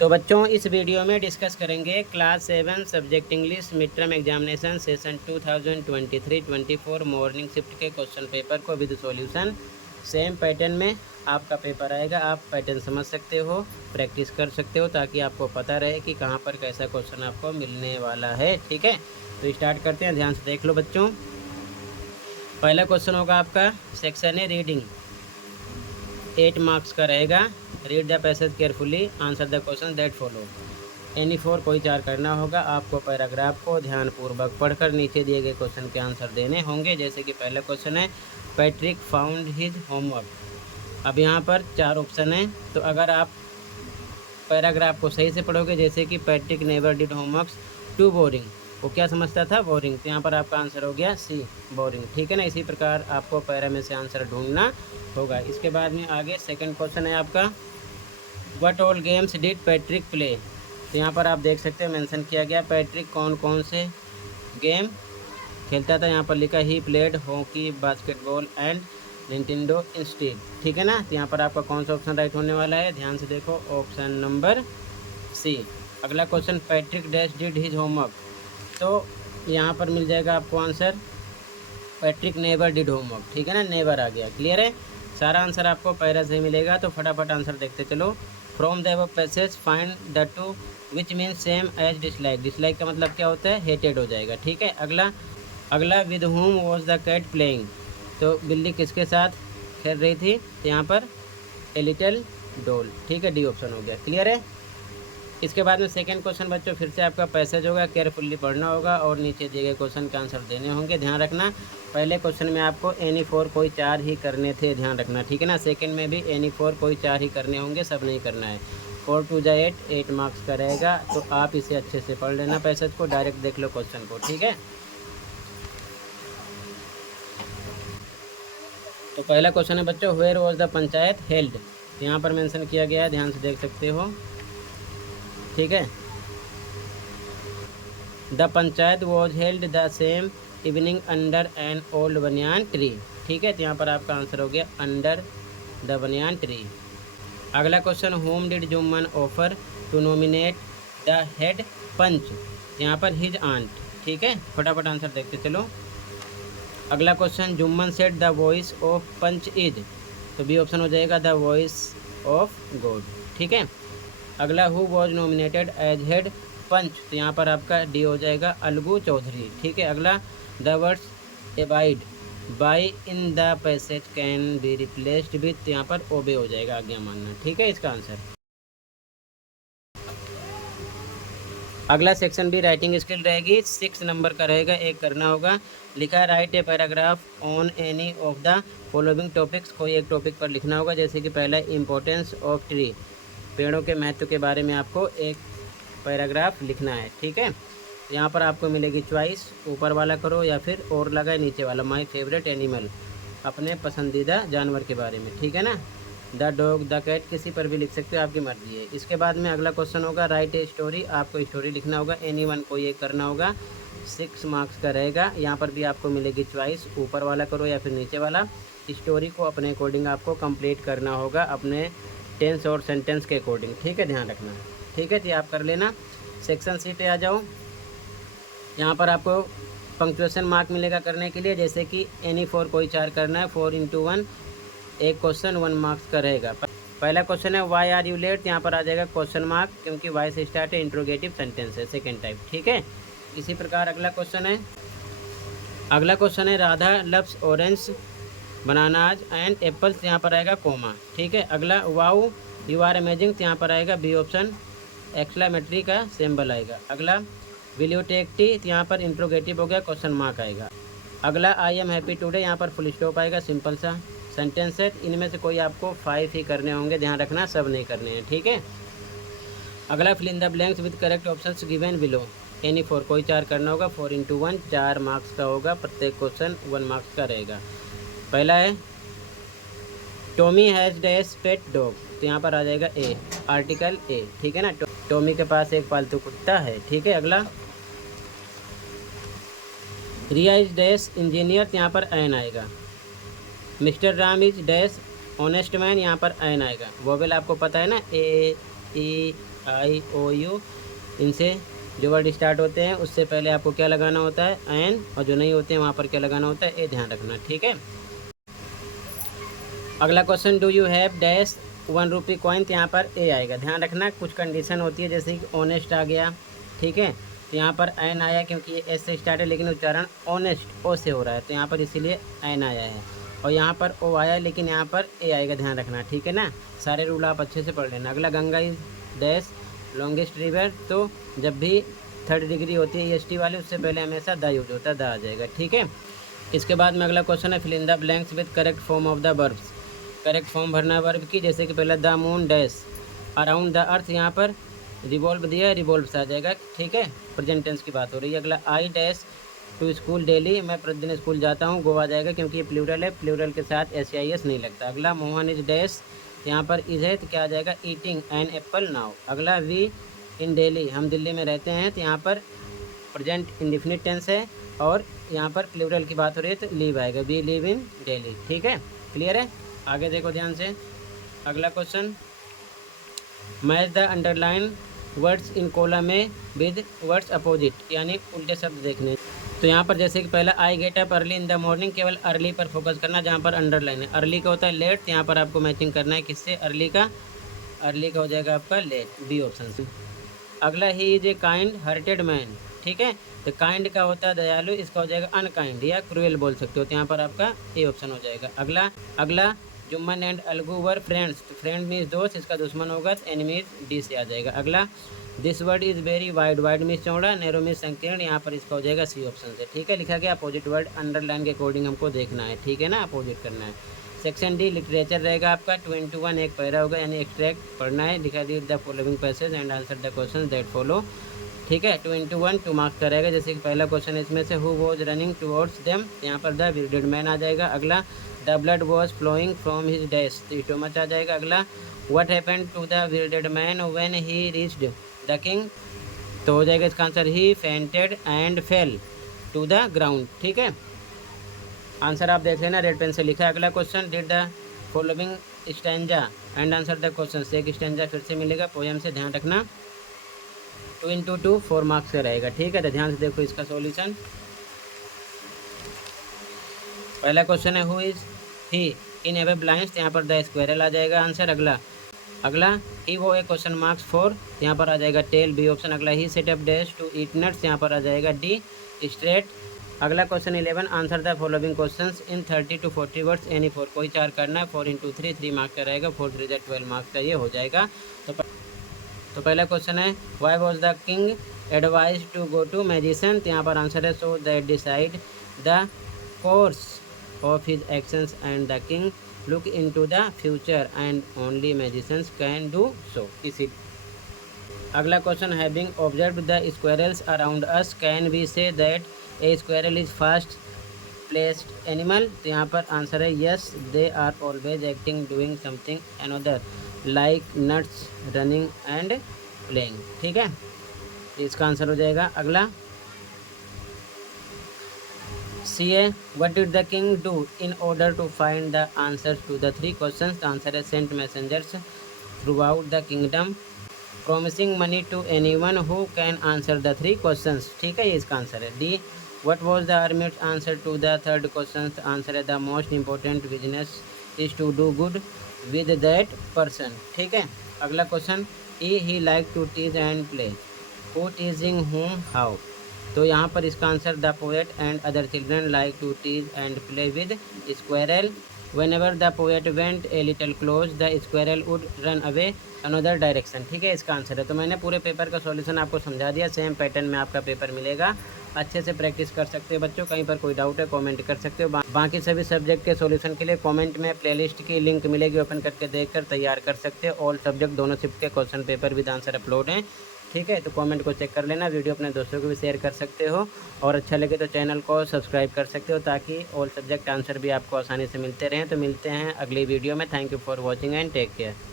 तो बच्चों इस वीडियो में डिस्कस करेंगे class 7 subject English mid term examination session 2023-24 morning shift के क्वेश्चन पेपर को विद सॉल्यूशन। सेम पैटर्न में आपका पेपर आएगा। आप पैटर्न समझ सकते हो, प्रैक्टिस कर सकते हो, ताकि आपको पता रहे कि कहाँ पर कैसा क्वेश्चन आपको मिलने वाला है। ठीक है, तो स्टार्ट करते हैं। ध्यान से देख लो बच्चों। पहला क्वेश्चन होगा आपका सेक्शन है रीडिंग, 8 मार्क्स का रहेगा। Read the passage carefully, answer the question that follow. Any four कोई चार करना होगा। आपको पैराग्राफ को ध्यानपूर्वक पढ़कर नीचे दिए गए क्वेश्चन के आंसर देने होंगे। जैसे कि पहला क्वेश्चन है पैट्रिक फाउंड हिज होमवर्क। अब यहाँ पर 4 ऑप्शन है, तो अगर आप पैराग्राफ को सही से पढ़ोगे, जैसे कि Patrick never did homework too boring, वो क्या समझता था? बोरिंग। तो यहाँ पर आपका आंसर हो गया सी, बोरिंग। ठीक है ना। इसी प्रकार आपको पैरा में से आंसर ढूंढना होगा। इसके बाद में आगे सेकंड क्वेश्चन है आपका what all games did Patrick play. तो यहाँ पर आप देख सकते हैं मेंशन किया गया पैट्रिक कौन कौन से गेम खेलता था। यहाँ पर लिखा he played hockey, basketball and Nintendo instead. ठीक है ना। तो यहाँ पर आपका कौन सा ऑप्शन राइट होने वाला है? ध्यान से देखो, ऑप्शन नंबर सी। अगला question Patrick dash did his homework. तो यहाँ पर मिल जाएगा आपको answer Patrick never did homework. ठीक है ना, नेवर आ गया। क्लियर है। सारा आंसर आपको पैरा से मिलेगा। तो फटाफट आंसर देखते चलो। From the above passage find the two which mean same as dislike. Dislike का मतलब क्या होता है? हेटेड हो जाएगा। ठीक है। अगला with whom was the cat playing. तो बिल्ली किसके साथ खेल रही थी? तो यहाँ पर ए लिटिल डॉल। ठीक है, डी ऑप्शन हो गया। क्लियर है। इसके बाद में सेकंड क्वेश्चन बच्चों फिर से आपका पैसेज होगा, केयरफुल्ली पढ़ना होगा और नीचे दिए गए क्वेश्चन के आंसर देने होंगे। ध्यान रखना, पहले क्वेश्चन में आपको एनी फोर कोई 4 ही करने थे, ध्यान रखना। ठीक है ना। सेकंड में भी एनी फोर कोई 4 ही करने होंगे, सब नहीं करना है। 4 2 जा 8 मार्क्स का रहेगा। तो आप इसे अच्छे से पढ़ लेना, पैसेज को डायरेक्ट देख लो क्वेश्चन को। ठीक है। तो पहला क्वेश्चन है बच्चों where was the panchayat held. यहाँ पर मेंशन किया गया है, ध्यान से देख सकते हो। ठीक है। The panchayat was held the same evening under an old banyan tree. ठीक है। तो यहाँ पर आपका आंसर हो गया अंडर द बनियान ट्री। अगला question whom did Jumman offer to nominate the head panch. यहाँ पर हिज आंट। ठीक है, फटाफट आंसर देखते चलो। अगला question Jumman said the voice of panch is. तो बी ऑप्शन हो जाएगा द वॉइस ऑफ गॉड। ठीक है। अगला who was nominated as head panch. तो यहाँ पर आपका डी हो जाएगा अलगू चौधरी। ठीक है। अगला the words abide by in the passage can be replaced with. तो यहाँ पर ओबे हो जाएगा, आज्ञा मानना। ठीक है, इसका आंसर। अगला सेक्शन भी राइटिंग स्किल रहेगी, 6 नंबर का रहेगा, एक करना होगा। लिखा है right a paragraph on any of the following topics. कोई एक टॉपिक पर लिखना होगा। जैसे कि पहला इम्पोर्टेंस ऑफ ट्री, पेड़ों के महत्व के बारे में आपको एक पैराग्राफ लिखना है। ठीक है। यहाँ पर आपको मिलेगी चॉइस, ऊपर वाला करो या फिर और लगाए नीचे वाला। माय फेवरेट एनिमल, अपने पसंदीदा जानवर के बारे में। ठीक है ना। द डॉग, द कैट, किसी पर भी लिख सकते हो, आपकी मर्जी है। इसके बाद में अगला क्वेश्चन होगा राइट ए स्टोरी। आपको स्टोरी लिखना होगा। एनी वन को ये करना होगा, 6 मार्क्स का रहेगा। यहाँ पर भी आपको मिलेगी चॉइस, ऊपर वाला करो या फिर नीचे वाला। स्टोरी को अपने अकॉर्डिंग आपको कंप्लीट करना होगा, अपने टेंस और सेंटेंस के अकॉर्डिंग। ठीक है, ध्यान रखना। ठीक है, तो आप कर लेना। सेक्शन सी पे आ जाओ। यहाँ पर आपको पंक्चुएशन मार्क मिलेगा करने के लिए। जैसे कि एनी फोर कोई 4 करना है, 4 × 1 एक क्वेश्चन 1 मार्क्स का रहेगा। पहला क्वेश्चन है वाई आर यू लेट। यहाँ पर आ जाएगा क्वेश्चन मार्क, क्योंकि वाई से स्टार्ट है, इंट्रोगेटिव सेंटेंस है, सेकेंड टाइप। ठीक है। इसी प्रकार अगला क्वेश्चन है Radha loves orange bananas and apples. यहाँ पर आएगा कोमा। ठीक है। अगला वाओ यू आर अमेजिंग। यहाँ पर आएगा बी ऑप्शन, एक्सक्लेमेटरी का सिंबल आएगा। अगला विल यू टेक टी। यहाँ पर इंट्रोगेटिव हो गया, क्वेश्चन मार्क आएगा। अगला आई एम हैप्पी टुडे। यहाँ पर फुल स्टॉप आएगा, सिंपल सा सेंटेंस है। इनमें से कोई आपको 5 ही करने होंगे, ध्यान रखना, सब नहीं करने हैं। ठीक है। अगला fill in the blanks with correct options given below. Any four कोई 4 करना होगा, 4 × 1 4 मार्क्स का होगा, प्रत्येक क्वेश्चन 1 मार्क्स का रहेगा। पहला है Tommy has dash pet dog. तो यहाँ पर आ जाएगा ए, आर्टिकल ए। ठीक है ना। टॉमी के पास एक पालतू कुत्ता है। ठीक है। अगला रिया इज डैश इंजीनियर। तो यहाँ पर एन आएगा। Mister Ram is dash honest man. यहाँ पर एन आएगा। वोवेल आपको पता है ना, ए E-I-O-U, इनसे जो वर्ड स्टार्ट होते हैं उससे पहले आपको क्या लगाना होता है, एन, और जो नहीं होते हैं वहाँ पर क्या लगाना होता है, ए, ध्यान रखना, ठीक है। अगला question, do you have dash 1 rupee coin, तो यहाँ पर ए आएगा, ध्यान रखना। कुछ कंडीशन होती है जैसे कि ऑनेस्ट आ गया, ठीक है, तो यहाँ पर एन आया क्योंकि ये एस से स्टार्ट है लेकिन उच्चारण ऑनेस्ट ओ से हो रहा है, तो यहाँ पर इसीलिए एन आया है। और यहाँ पर ओ आया लेकिन यहाँ पर ए आएगा, ध्यान रखना, ठीक है ना। सारे रूल आप अच्छे से पढ़ लेना। अगला, Ganga is dash longest river, तो जब भी 3rd डिग्री होती है EST वाली, उससे पहले हमेशा द यूज होता है, द आ जाएगा, ठीक है। इसके बाद में अगला क्वेश्चन है, fill in the blanks with correct form of the verbs, correct form भरना है वर्ब की। जैसे कि पहले the moon dash around the earth, यहाँ पर रिवॉल्व दिया है, रिवॉल्व आ जाएगा, ठीक है, प्रेजेंट टेंस की बात हो रही है। अगला, I dash to school daily, मैं प्रतिदिन स्कूल जाता हूँ, गो आ जाएगा क्योंकि ये प्लूरल है, प्लूरल के साथ SIS नहीं लगता। अगला, मोहन इज डैश, यहाँ पर इज है तो क्या आ जाएगा, ईटिंग एन एप्पल नाउ। अगला, वी इन दिल्ली, हम दिल्ली में रहते हैं, तो यहाँ पर प्रेजेंट इंडिफिनिट टेंस है और यहाँ पर प्लूरल की बात हो रही है तो लीव आएगा, वी लिव इन दिल्ली, ठीक है, क्लियर है। आगे देखो ध्यान से। अगला question, match the underline words in column में विद वर्ड्स अपोजिट, यानी उल्टे शब्द देखने। तो यहाँ पर जैसे कि पहला, I get up early in the morning, केवल अर्ली पर फोकस करना जहाँ पर अंडरलाइन है। अर्ली का होता है लेट, यहाँ पर आपको मैचिंग करना है किससे, अर्ली का, अर्ली का हो जाएगा आपका लेट, बी ऑप्शन से। अगला, he is a kind hearted man, ठीक है, तो काइंड का होता है दयालु, इसका हो जाएगा अनकाइंड या क्रूएल बोल सकते हो, तो यहाँ पर आपका ए ऑप्शन हो जाएगा। अगला, Jumman and Algu were friends, तो फ्रेंड मीन्स दोस्त, इसका दुश्मन होगा तो एनिमीज डी से आ जाएगा। अगला, this word is very wide, wide means चौड़ा, नैरो मीन्स संकीर्ण, यहाँ पर इसका हो जाएगा सी ऑप्शन से, ठीक है। लिखा गया अपोजिट वर्ड अंडरलाइन के अकॉर्डिंग हमको देखना है, ठीक है ना, अपोजिट करना है। सेक्शन डी लिटरेचर रहेगा आपका, 2 एक पैरा होगा यानी एक्सट्रैक्ट पढ़ना है। दिखा दी the following passage and answer the question that follow, ठीक है। 2 मार्क्स का रहेगा। जैसे कि पहला क्वेश्चन है इसमें से, who was running towards them, यहाँ पर द बियर्डेड मैन आ जाएगा। अगला, the blood was flowing from his dash, तो स्टोमच आ जाएगा। अगला, what happened to the bearded man when he reached the king, तो हो जाएगा इसका answer, he fainted and fell to the ground, ठीक है। आंसर आप देख लेना, रेड पेन से लिखा है। अगला question, did the following stanza and answer the question, से एक स्टैंजा फिर से मिलेगा पोएम से, ध्यान रखना। 2 into 2 4 मार्क्स का रहेगा, ठीक है। तो ध्यान से देखो इसका सॉल्यूशन। पहला क्वेश्चन है, who is he in away blinds, यहाँ पर द स्क्वायरल आ जाएगा आंसर। अगला, ही वो ए क्वेश्चन मार्क्स 4, यहाँ पर आ जाएगा टेल, बी ऑप्शन। अगला, he set up dash to eat nuts, यहाँ पर आ जाएगा डी स्ट्रेट। अगला question 11, answer the following questions in 30 to 40 words any 4, कोई 4 करना है। 4 into 3 3 मार्क्स का रहेगा, 4 3 12 मार्क्स का ये हो जाएगा। तो पहला क्वेश्चन है, why was the king advise to go to magician, तो यहाँ पर आंसर है, so that decide the course of his actions and the king look into the future and only magicians can do so, इसी। अगला question, having observed the squirrels around us can we say that a squirrel is fast placed animal, तो यहाँ पर answer है, yes they are always acting doing something another like nuts running and playing, ठीक है, इसका आंसर हो जाएगा। अगला, C A, what did the king do in order to find the answers to the 3 questions, answer है, sent messengers throughout the kingdom promising money to anyone who can answer the 3 questions, ठीक है, ये इसका आंसर है। D, what was the army's answer to the 3rd question, answer है, the most important business is to do good with that person, ठीक है। अगला question, he like to tease and play, who teasing whom how, तो यहाँ पर इसका answer, the poet and other children like to tease and play with squirrel, whenever the poet went a little close the squirrel would run away another direction, ठीक है, इसका आंसर है। तो मैंने पूरे पेपर का सॉल्यूशन आपको समझा दिया, सेम पैटर्न में आपका पेपर मिलेगा, अच्छे से प्रैक्टिस कर सकते हो बच्चों। कहीं पर कोई डाउट है कमेंट कर सकते हो। बाकी सभी सब्जेक्ट के सॉल्यूशन के लिए कमेंट में प्लेलिस्ट की लिंक मिलेगी, ओपन करके देखकर तैयार कर सकते हो। ऑल सब्जेक्ट दोनों शिफ्ट के question paper with answer upload हैं, ठीक है। तो कमेंट को चेक कर लेना, वीडियो अपने दोस्तों को भी शेयर कर सकते हो, और अच्छा लगे तो चैनल को सब्सक्राइब कर सकते हो, ताकि ऑल सब्जेक्ट आंसर भी आपको आसानी से मिलते रहें। तो मिलते हैं अगली वीडियो में। Thank you for watching and take care.